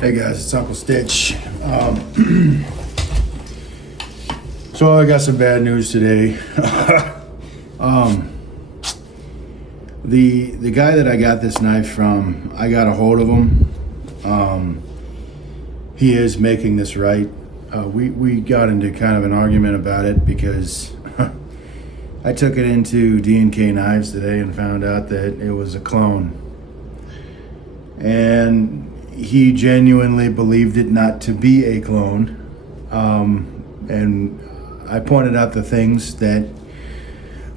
Hey guys, it's Uncle Stitch. So I got some bad news today. The guy that I got this knife from, I got a hold of him. He is making this right. We got into kind of an argument about it because I took it into D&K Knives today and found out that it was a clone. And he genuinely believed it not to be a clone. And I pointed out the things that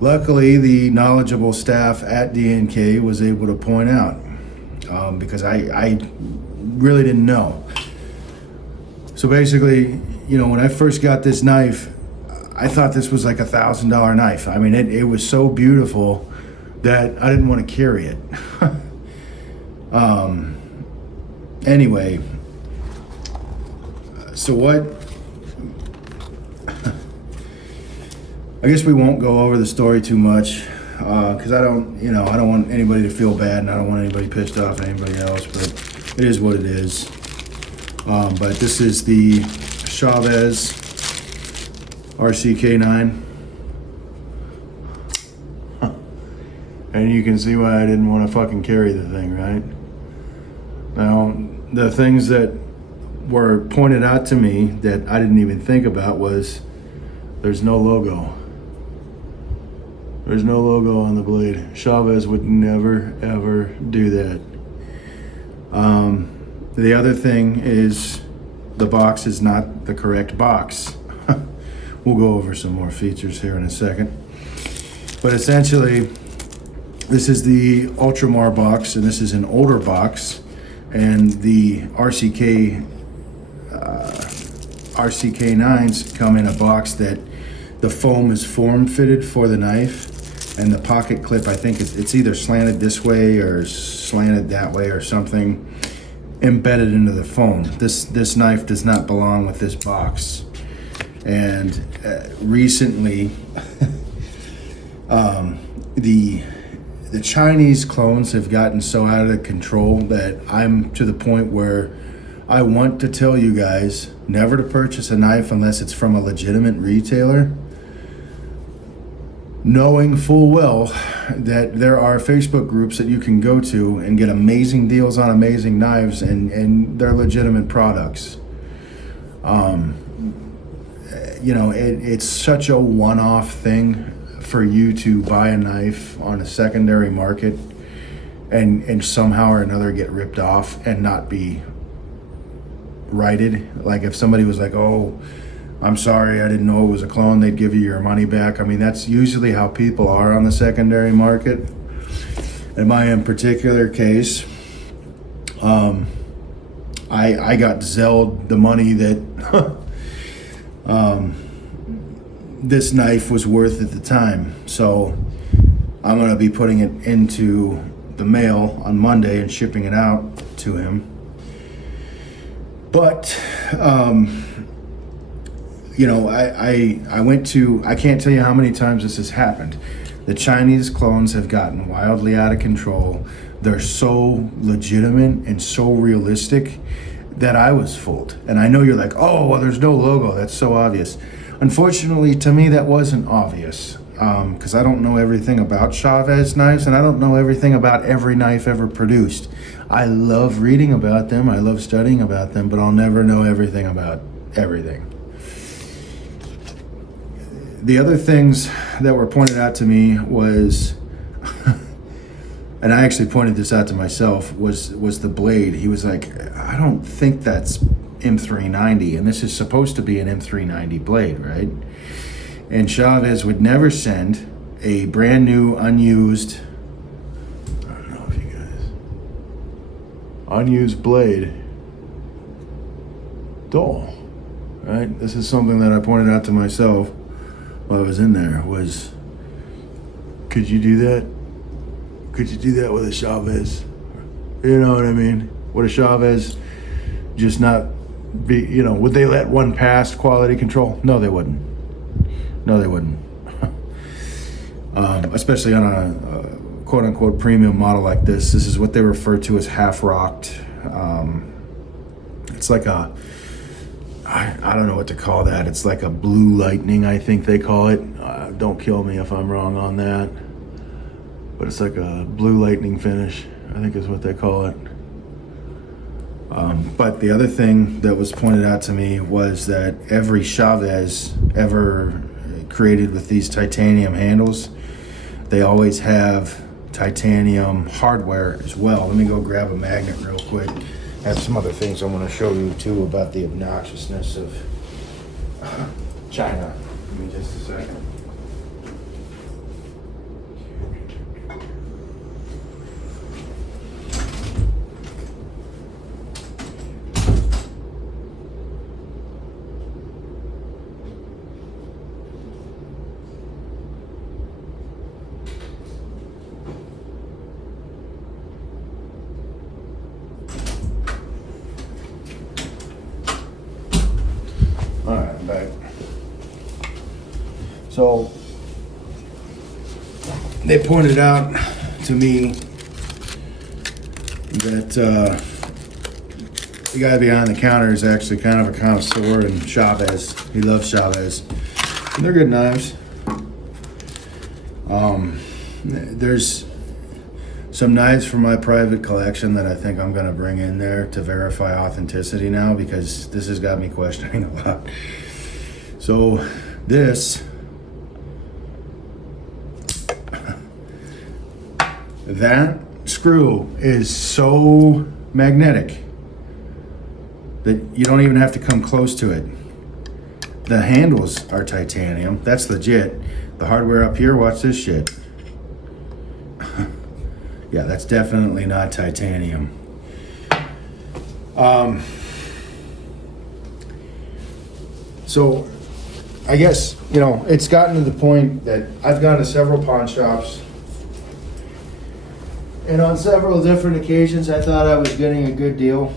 luckily the knowledgeable staff at D&K was able to point out, because I really didn't know. So basically, you know, when I first got this knife, I thought this was like $1,000 knife. I mean, it was so beautiful that I didn't want to carry it. Anyway, so what? I guess we won't go over the story too much, because I don't want anybody to feel bad, and I don't want anybody pissed off at anybody else. But it is what it is. But this is the Chaves RCK9, and you can see why I didn't want to fucking carry the thing, right? Now, the things that were pointed out to me that I didn't even think about was there's no logo. There's no logo on the blade. Chaves would never, ever do that. The other thing is the box is not the correct box. We'll go over some more features here in a second. But essentially, this is the Ultramar box, and this is an older box. And the RCK9s come in a box that the foam is form fitted for the knife, and the pocket clip, I think it's either slanted this way or slanted that way or something, embedded into the foam. This knife does not belong with this box. And recently, the Chinese clones have gotten so out of control that I'm to the point where I want to tell you guys never to purchase a knife unless it's from a legitimate retailer, knowing full well that there are Facebook groups that you can go to and get amazing deals on amazing knives, and they're legitimate products. It's such a one-off thing for you to buy a knife on a secondary market and somehow or another get ripped off and not be righted. Like if somebody was like, oh, I'm sorry, I didn't know it was a clone, they'd give you your money back. I mean, that's usually how people are on the secondary market. In my particular case, I got zelled the money that this knife was worth at the time. So I'm going to be putting it into the mail on Monday and shipping it out to him. But I can't tell you how many times this has happened. The Chinese clones have gotten wildly out of control. They're so legitimate and so realistic that I was fooled. And I know you're like, oh, well, there's no logo. That's so obvious. Unfortunately, to me, that wasn't obvious, because I don't know everything about Chaves knives, and I don't know everything about every knife ever produced. I love reading about them, I love studying about them, but I'll never know everything about everything. The other things that were pointed out to me was, and I actually pointed this out to myself, was the blade. He was like, I don't think that's M390, and this is supposed to be an M390 blade, right? And Chaves would never send a brand new unused, I don't know if you guys, unused blade dull, right? This is something that I pointed out to myself while I was in there, was, could you do that? Could you do that with a Chaves? You know what I mean? Would a Chaves just not be, would they let one past quality control? No, they wouldn't. Especially on a quote unquote premium model like this. This is what they refer to as half rocked. It's like I don't know what to call that. It's like a blue lightning, I think they call it. Don't kill me if I'm wrong on that. But it's like a blue lightning finish, I think is what they call it. But the other thing that was pointed out to me was that every Chaves ever created with these titanium handles, they always have titanium hardware as well. Let me go grab a magnet real quick. I have some other things I want to show you too about the obnoxiousness of China. Give me just a second. All right, I'm back. So they pointed out to me that the guy behind the counter is actually kind of a connoisseur in Chaves. He loves Chaves. And they're good knives. There's some knives from my private collection that I think I'm going to bring in there to verify authenticity now, because this has got me questioning a lot. So this, that screw is so magnetic that you don't even have to come close to it. The handles are titanium. That's legit. The hardware up here, watch this shit. Yeah, that's definitely not titanium. So I guess, you know, it's gotten to the point that I've gone to several pawn shops, and on several different occasions I thought I was getting a good deal.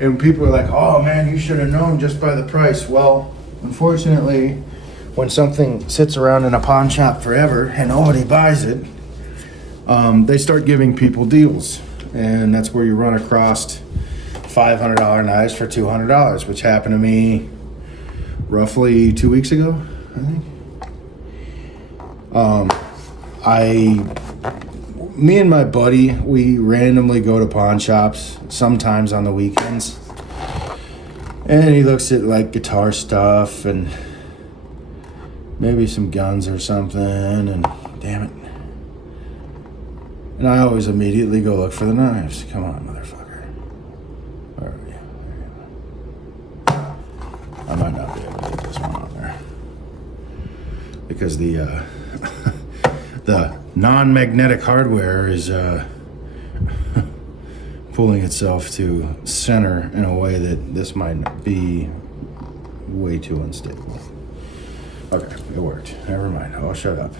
And people are like, oh man, you should have known just by the price. Well, unfortunately, when something sits around in a pawn shop forever and nobody buys it, they start giving people deals. And that's where you run across $500 knives for $200, which happened to me roughly 2 weeks ago, I think. Me and my buddy, we randomly go to pawn shops, sometimes on the weekends. And he looks at like guitar stuff and maybe some guns or something, and damn it. And I always immediately go look for the knives. Come on, motherfucker. Where are you? There you go. I might not be able to get this one on there, because the the non-magnetic hardware is pulling itself to center in a way that this might be way too unstable. Okay, it worked. Never mind. I'll shut up.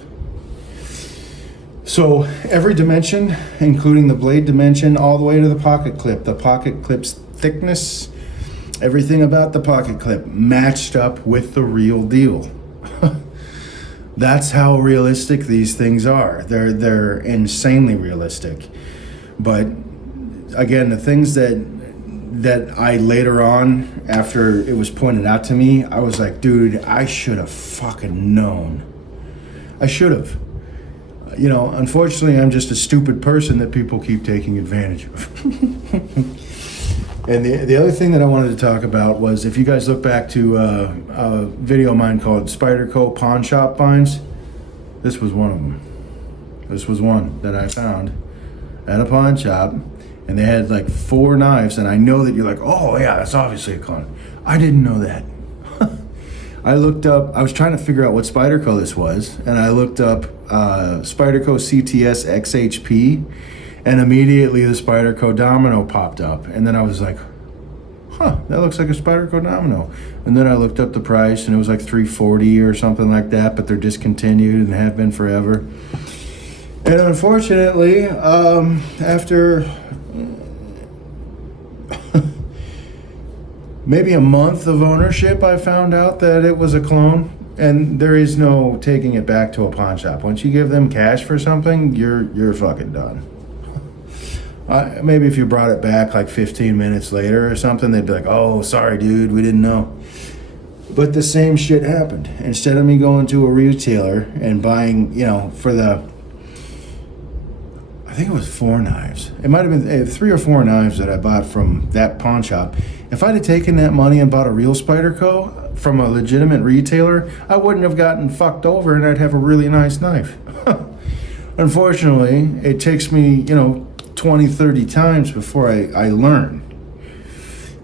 So every dimension, including the blade dimension, all the way to the pocket clip's thickness, everything about the pocket clip matched up with the real deal. That's how realistic these things are. They're insanely realistic. But again, the things that I later on, after it was pointed out to me, I was like, dude, I should have fucking known. I should have. You know, unfortunately, I'm just a stupid person that people keep taking advantage of. And the other thing that I wanted to talk about was, if you guys look back to a video of mine called Spyderco Pawn Shop Finds, this was one of them. This was one that I found at a pawn shop, and they had like 4 knives, and I know that you're like, oh yeah, that's obviously a clone. I didn't know that. I looked up, I was trying to figure out what Spyderco this was, and I looked up Spyderco CTS XHP, and immediately the Spyderco Domino popped up, and then I was like, huh, that looks like a Spyderco Domino. And then I looked up the price, and it was like $340 or something like that, but they're discontinued and have been forever. And unfortunately, after maybe a month of ownership, I found out that it was a clone, and there is no taking it back to a pawn shop. Once you give them cash for something, you're fucking done. Maybe if you brought it back like 15 minutes later or something, they'd be like, "Oh, sorry, dude, we didn't know." But the same shit happened. Instead of me going to a retailer and buying, for I think it was 4 knives. It might have been 3 or 4 knives that I bought from that pawn shop. If I'd have taken that money and bought a real Spyderco from a legitimate retailer, I wouldn't have gotten fucked over and I'd have a really nice knife. Unfortunately, it takes me, 20, 30 times before I learn.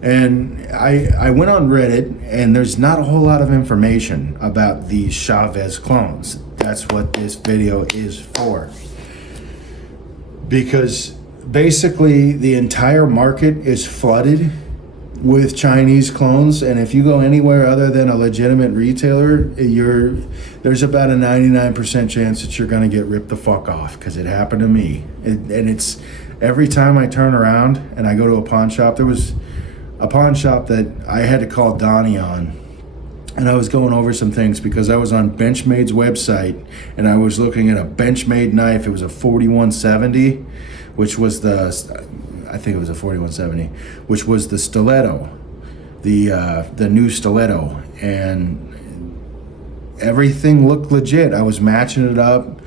And I went on Reddit, and there's not a whole lot of information about these Chaves clones. That's what this video is for. Because basically the entire market is flooded with Chinese clones, and if you go anywhere other than a legitimate retailer, there's about a 99% chance that you're going to get ripped the fuck off, because it happened to me. And it's every time I turn around and I go to a pawn shop. There was a pawn shop that I had to call Donnie on, and I was going over some things because I was on Benchmade's website and I was looking at a Benchmade knife. It was a 4170, which was I think it was a 4170, which was the stiletto, the new stiletto, and everything looked legit. I was matching it up.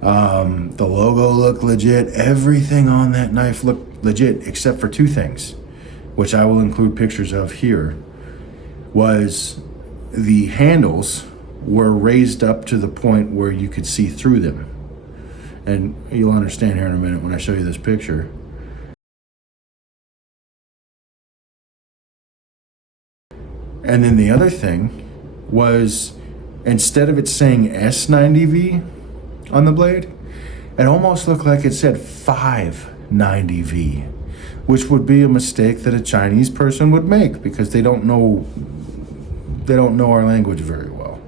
The logo looked legit. Everything on that knife looked legit, except for 2 things, which I will include pictures of here. Was the handles were raised up to the point where you could see through them. And you'll understand here in a minute when I show you this picture. And then the other thing was, instead of it saying S90V on the blade, it almost looked like it said 590V, which would be a mistake that a Chinese person would make because they don't know our language very well.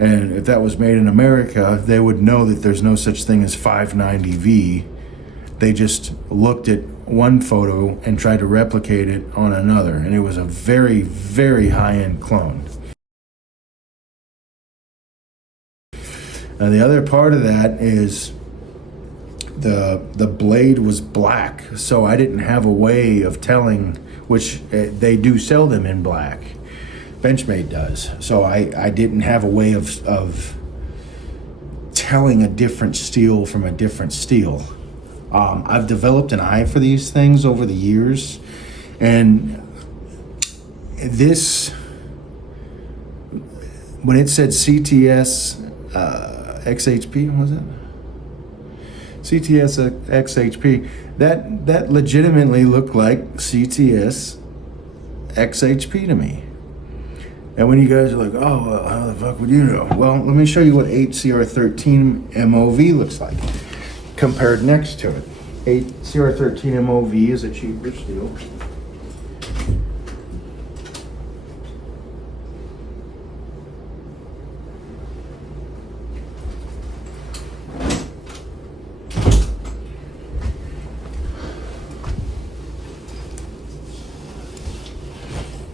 And if that was made in America, they would know that there's no such thing as 590V. They just looked at one photo and tried to replicate it on another, and it was a very, very high-end clone. Now the other part of that is the blade was black, so I didn't have a way of telling, which they do sell them in black. Benchmade does. So I didn't have a way of telling a different steel from a different steel. I've developed an eye for these things over the years, and this, when it said CTS XHP, was it? CTS XHP, that legitimately looked like CTS XHP to me. And when you guys are like, "Oh, well, how the fuck would you know?" Well, let me show you what 8CR13 MOV looks like compared next to it. 8CR13 MOV is a cheaper steel.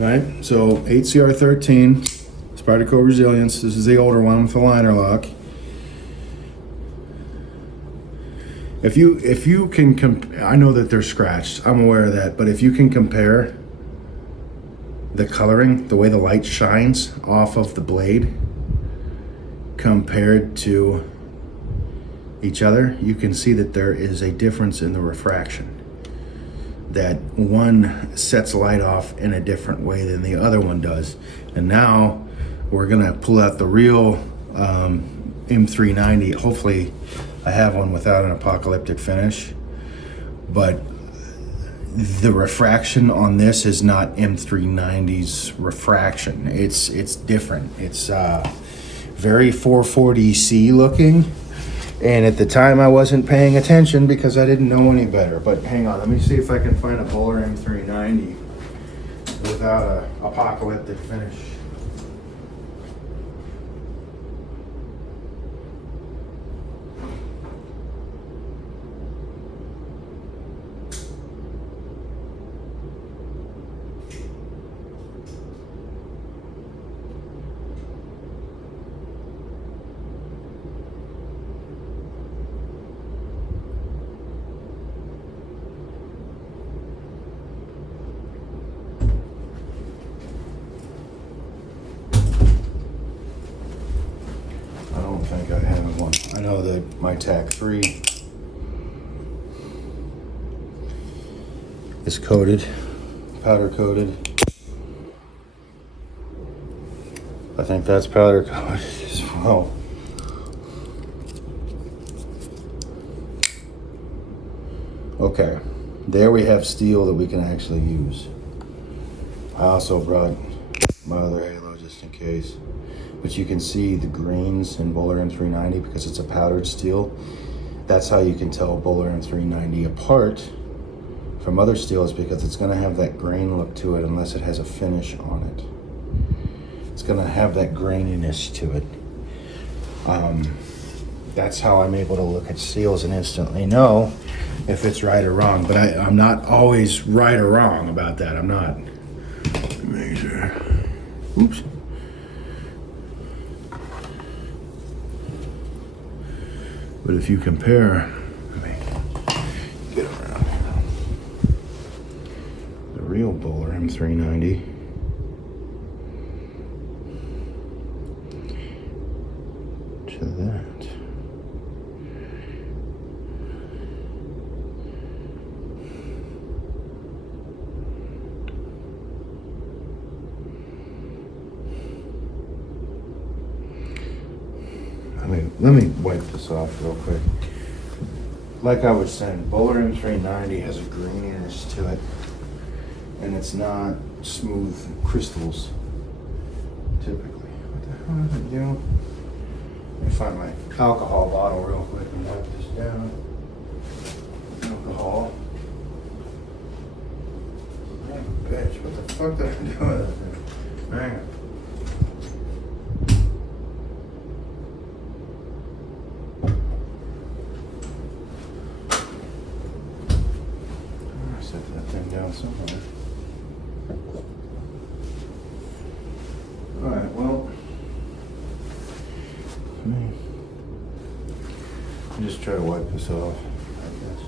Right, so 8CR13, Spyderco Resilience. This is the older one with the liner lock. If you can I know that they're scratched, I'm aware of that, but if you can compare the coloring, the way the light shines off of the blade compared to each other, you can see that there is a difference in the refraction. That one sets light off in a different way than the other one does. And now we're gonna pull out the real M390. Hopefully I have one without an apocalyptic finish, but the refraction on this is not M390's refraction. It's different. It's very 440C looking. And at the time I wasn't paying attention because I didn't know any better. But hang on, let me see if I can find a Bowler M390 without a apocalyptic finish. think I have one. I know that my TAC 3 is coated, powder coated. I think that's powder coated as well. Okay, there we have steel that we can actually use. I also brought my other halo just in case. But you can see the grains in Bowler M390 because it's a powdered steel. That's how you can tell Bowler M390 apart from other steels, because it's going to have that grain look to it unless it has a finish on it. It's going to have that graininess to it. That's how I'm able to look at steels and instantly know if it's right or wrong. But I'm not always right or wrong about that. I'm not. Make sure. Oops. But if you compare, let me get around here. The real Bowler M390 to that. Let me wipe this off real quick. Like I was saying, Bowler M390 has a graininess to it, and it's not smooth crystals, typically. What the hell is it doing? Let me find my alcohol bottle real quick and wipe this down. Alcohol. Man, bitch, what the fuck did I do with it? Man. Set that thing down somewhere. Alright, well, let me just try to wipe this off, I guess.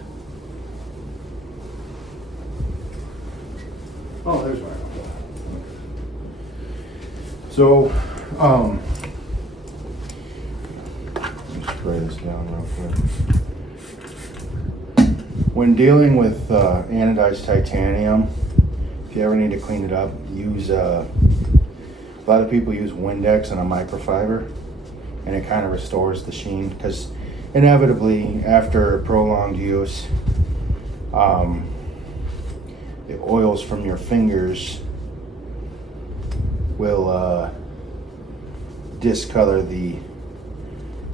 Oh, there's my alcohol. So, let me spray this down real quick. When dealing with anodized titanium, if you ever need to clean it up, use a lot of people use Windex and a microfiber, and it kind of restores the sheen, because inevitably after prolonged use, the oils from your fingers will discolor the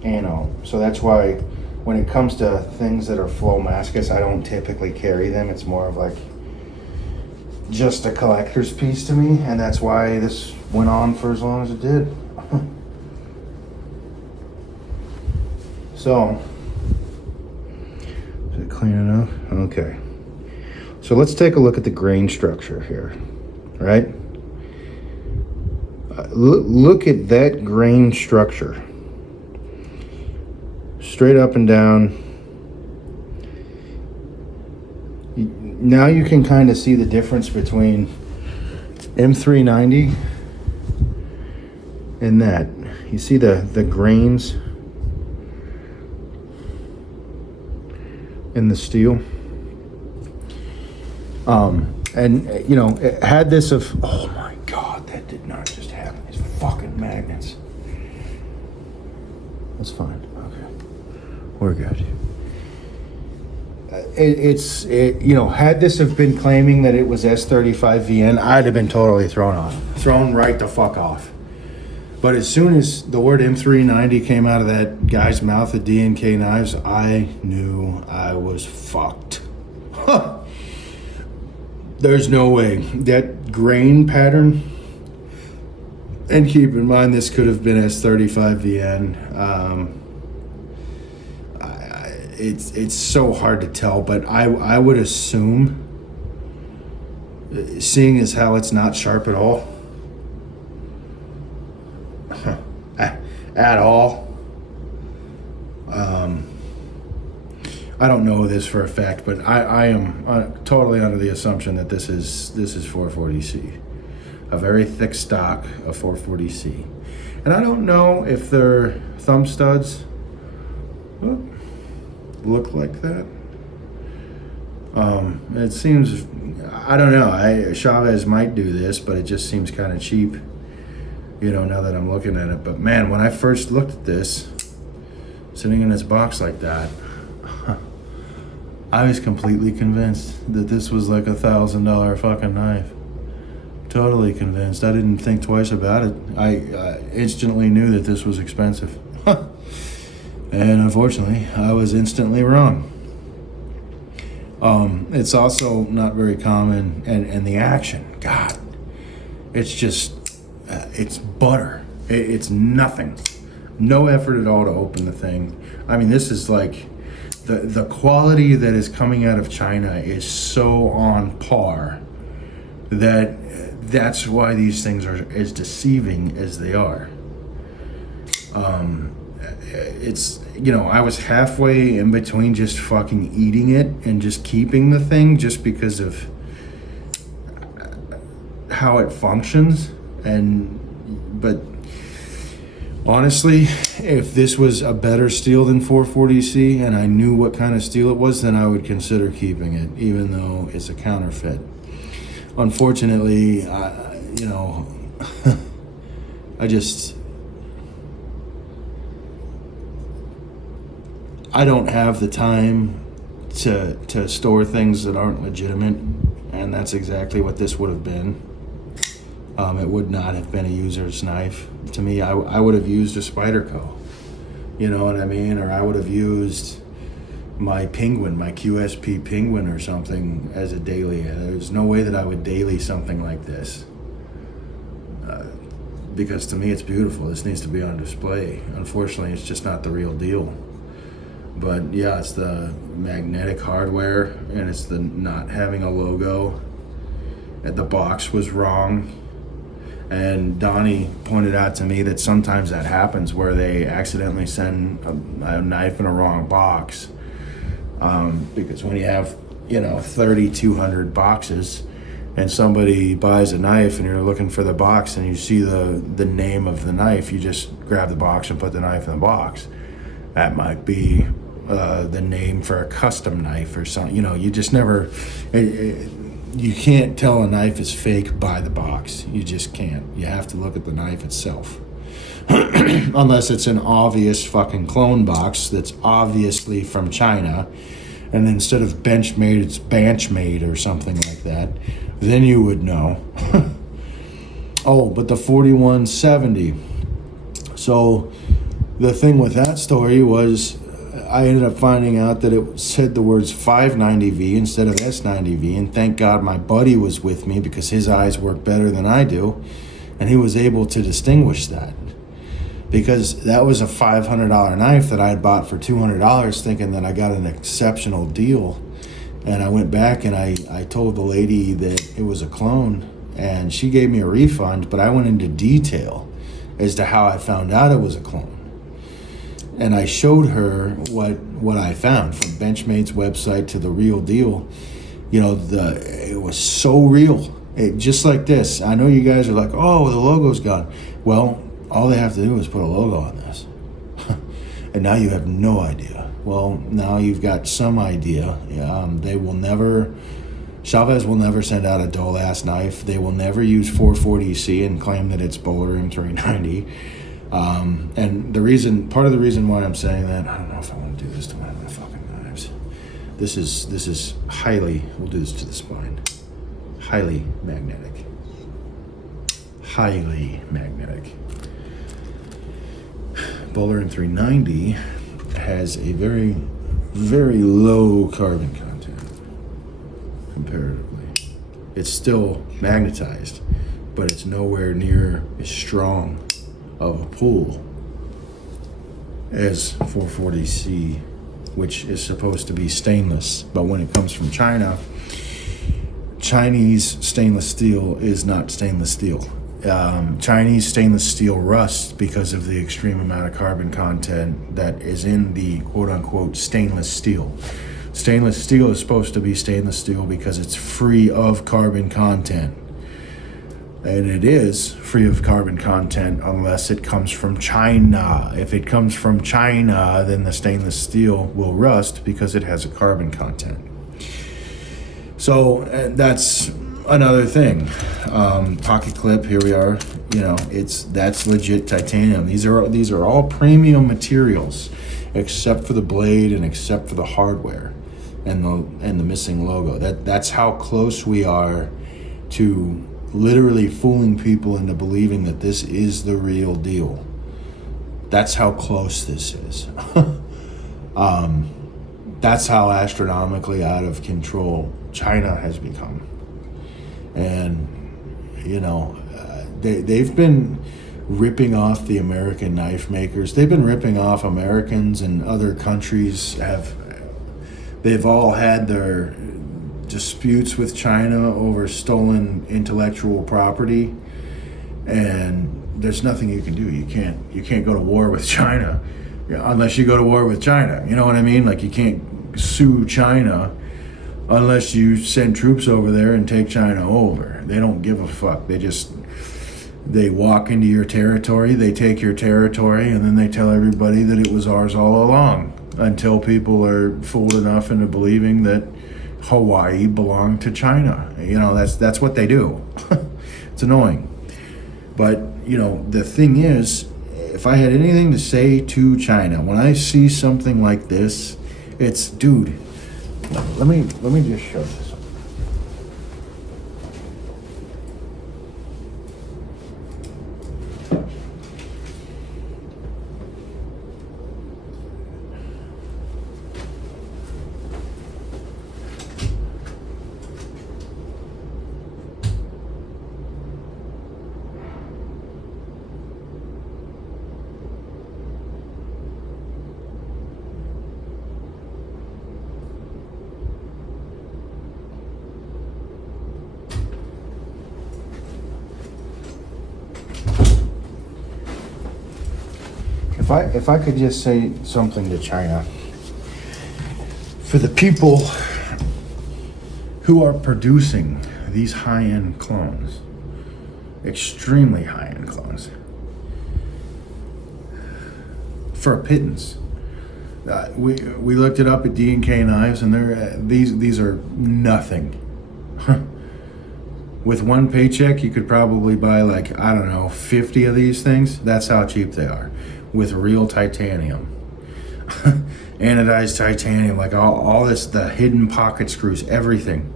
anode. So that's why when it comes to things that are flowmascus, I don't typically carry them. It's more of like just a collector's piece to me, and that's why this went on for as long as it did. So, is it clean enough? Okay. So let's take a look at the grain structure here, right? Look at that grain structure. Straight up and down. Now you can kind of see the difference between M390 and that. You see the grains in the steel. And you know, had this of, oh my God, that did not just happen. These fucking magnets. That's fine. Okay, we're good. You know, had this have been claiming that it was S35VN, I'd have been totally thrown right the fuck off. But as soon as the word M390 came out of that guy's mouth at D&K Knives, I knew I was fucked. Huh. There's no way. That grain pattern, and keep in mind this could have been S35VN. It's so hard to tell, but I would assume, seeing as how it's not sharp at all, at all. I don't know this for a fact, but I am totally under the assumption that this is 440C, a very thick stock of 440C. And I don't know if their thumb studs look like that. It seems, I don't know, Chavez might do this, but it just seems kind of cheap, now that I'm looking at it. But man, when I first looked at this, sitting in this box like that, I was completely convinced that this was like $1,000 fucking knife. Totally convinced. I didn't think twice about it. I instantly knew that this was expensive. And unfortunately, I was instantly wrong. It's also not very common, and the action, God, it's just, it's butter. It's nothing. No effort at all to open the thing. I mean, this is like, the quality that is coming out of China is so on par that's why these things are as deceiving as they are. It's, I was halfway in between just fucking eating it and just keeping the thing just because of how it functions. But honestly, if this was a better steel than 440C and I knew what kind of steel it was, then I would consider keeping it, even though it's a counterfeit. Unfortunately, I don't have the time to store things that aren't legitimate, and that's exactly what this would have been. It would not have been a user's knife. To me, I would have used a Spyderco, you know what I mean? Or I would have used my Penguin, my QSP Penguin or something as a daily. There's no way that I would daily something like this. Because to me it's beautiful. This needs to be on display. Unfortunately, it's just not the real deal. But yeah, it's the magnetic hardware, and it's the not having a logo. The box was wrong. And Donnie pointed out to me that sometimes that happens where they accidentally send a knife in a wrong box. Because when you have, 3,200 boxes and somebody buys a knife and you're looking for the box and you see the name of the knife, you just grab the box and put the knife in the box. That might be the name for a custom knife or something. You just never... You can't tell a knife is fake by the box. You just can't. You have to look at the knife itself. Unless it's an obvious fucking clone box that's obviously from China, and instead of Benchmade, it's Benchmade or something like that. Then you would know. Oh, but the 4170. So the thing with that story was, I ended up finding out that it said the words 590V instead of S90V, and thank God my buddy was with me because his eyes work better than I do, and he was able to distinguish that. Because that was a $500 knife that I had bought for $200 thinking that I got an exceptional deal. And I went back and I told the lady that it was a clone, and she gave me a refund, but I went into detail as to how I found out it was a clone. And I showed her what I found from Benchmade's website to the real deal. It was so real. Just like this. I know you guys are like, oh, the logo's gone. Well, all they have to do is put a logo on this. And now you have no idea. Well, now you've got some idea. Chavez will never send out a dull-ass knife. They will never use 440C and claim that it's Boulder M390. And part of the reason why I'm saying that, I don't know if I want to do this to one of my fucking knives. This is highly, we'll do this to the spine, highly magnetic. Highly magnetic. Boulder M390 has a very, very low carbon content comparatively. It's still magnetized, but it's nowhere near as strong of a pull as 440C, which is supposed to be stainless. But when it comes from China, Chinese stainless steel is not stainless steel. Chinese stainless steel rusts because of the extreme amount of carbon content that is in the quote-unquote stainless steel. Stainless steel is supposed to be stainless steel because it's free of carbon content. And it is free of carbon content unless it comes from China. If it comes from China, then the stainless steel will rust because it has a carbon content. So that's another thing. Pocket clip, here we are. That's legit titanium. These are all premium materials, except for the blade and except for the hardware and the missing logo. That's how close we are to literally fooling people into believing that this is the real deal. That's how close this is. That's how astronomically out of control China has become. And they've been ripping off the American knife makers. They've been ripping off Americans, and other countries they've all had their disputes with China over stolen intellectual property, and there's nothing you can do. You can't go to war with China unless you go to war with China. You know what I mean? Like, you can't sue China unless you send troops over there and take China over. They don't give a fuck. They walk into your territory, they take your territory, and then they tell everybody that it was ours all along, until people are fooled enough into believing that Hawaii belonged to China. That's what they do. It's annoying. But, the thing is, if I had anything to say to China, when I see something like this, it's, dude, let me just show this. If I could just say something to China, for the people who are producing these high-end clones, extremely high-end clones, for a pittance. We looked it up at D&K Knives, and these are nothing. With one paycheck, you could probably buy 50 of these things. That's how cheap they are, with real titanium. Anodized titanium, all this, the hidden pocket screws, everything.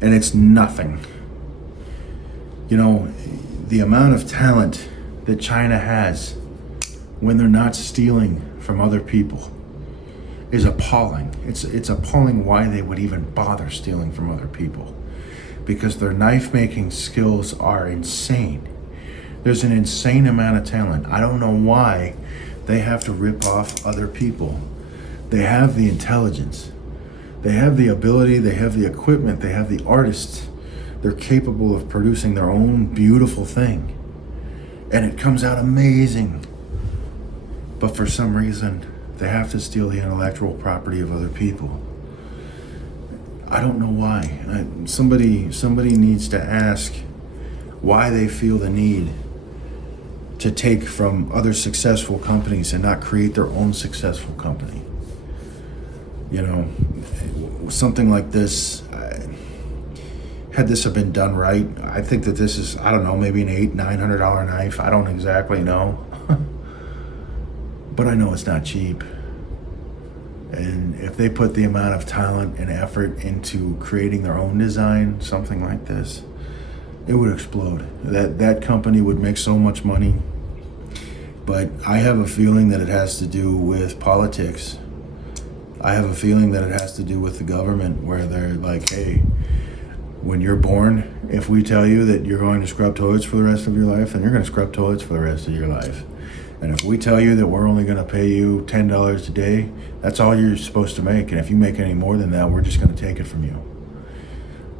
And it's nothing. The amount of talent that China has when they're not stealing from other people is appalling. It's appalling why they would even bother stealing from other people, because their knife making skills are insane. There's an insane amount of talent. I don't know why they have to rip off other people. They have the intelligence, they have the ability, they have the equipment, they have the artists. They're capable of producing their own beautiful thing, and it comes out amazing. But for some reason, they have to steal the intellectual property of other people. I don't know why. Somebody needs to ask why they feel the need to take from other successful companies and not create their own successful company. Something like this, had this have been done right, I think that this is, I don't know, maybe an $800-900 knife. I don't exactly know. But I know it's not cheap. And if they put the amount of talent and effort into creating their own design, something like this, it would explode. That company would make so much money. But I have a feeling that it has to do with politics. I have a feeling that it has to do with the government, where they're like, hey, when you're born, if we tell you that you're going to scrub toilets for the rest of your life, then you're going to scrub toilets for the rest of your life. And if we tell you that we're only going to pay you $10 a day, that's all you're supposed to make. And if you make any more than that, we're just going to take it from you.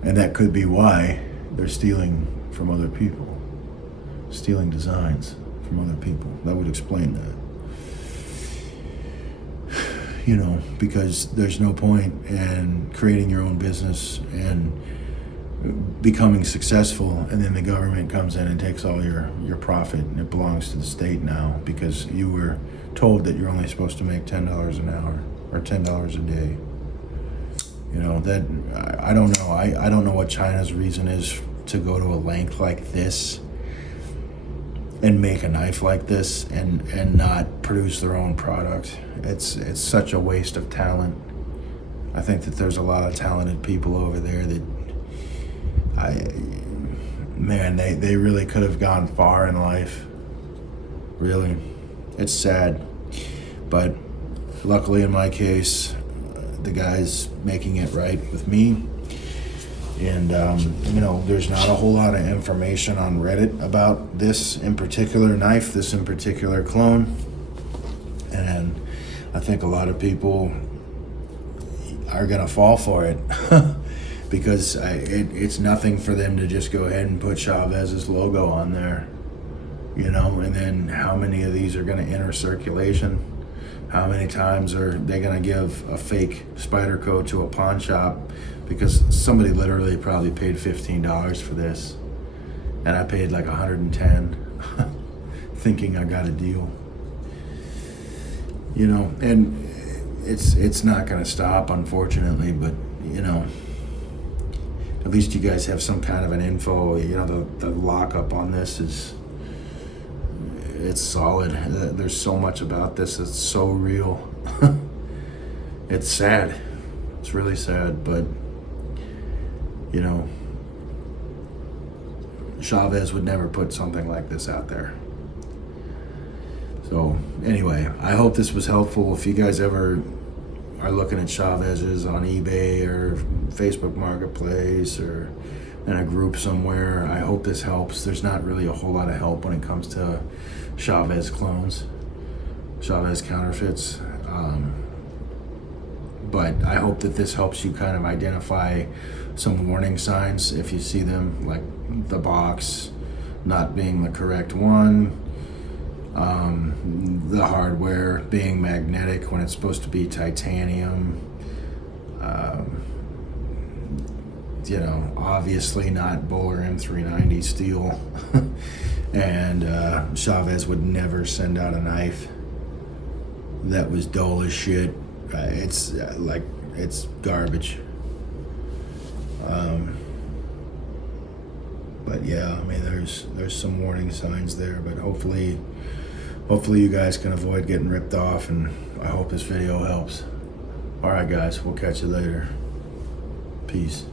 And that could be why they're stealing from other people, stealing designs from other people. That would explain that. Because there's no point in creating your own business and becoming successful, and then the government comes in and takes all your profit, and it belongs to the state now because you were told that you're only supposed to make $10 an hour or $10 a day. You know, that I don't know. I don't know what China's reason is to go to a length like this and make a knife like this and not produce their own product. It's such a waste of talent. I think that there's a lot of talented people over there that they really could have gone far in life. Really. It's sad. But luckily in my case, the guy's making it right with me. And, you know, there's not a whole lot of information on Reddit about this in particular knife, this in particular clone. And I think a lot of people are going to fall for it because it's nothing for them to just go ahead and put Chavez's logo on there, you know, and then how many of these are going to enter circulation? How many times are they going to give a fake spider coat to a pawn shop because somebody literally probably paid $15 for this and I paid like $110 thinking I got a deal, you know, and it's not going to stop, unfortunately, but you know, at least you guys have some kind of an info. You know, the lockup on this it's solid. There's so much about this that's so real. It's sad. It's really sad, but you know, Chavez would never put something like this out there. So anyway, I hope this was helpful. If you guys ever are looking at Chavez's on eBay or Facebook Marketplace or in a group somewhere, I hope this helps. There's not really a whole lot of help when it comes to Chaves clones, Chaves counterfeits. But I hope that this helps you kind of identify some warning signs if you see them, like the box not being the correct one, the hardware being magnetic when it's supposed to be titanium, you know, obviously not Bowler M390 steel. And Chaves would never send out a knife that was dull as shit. It's it's garbage. But yeah, I mean, there's some warning signs there, but hopefully you guys can avoid getting ripped off, and I hope this video helps. All right, guys, we'll catch you later. Peace.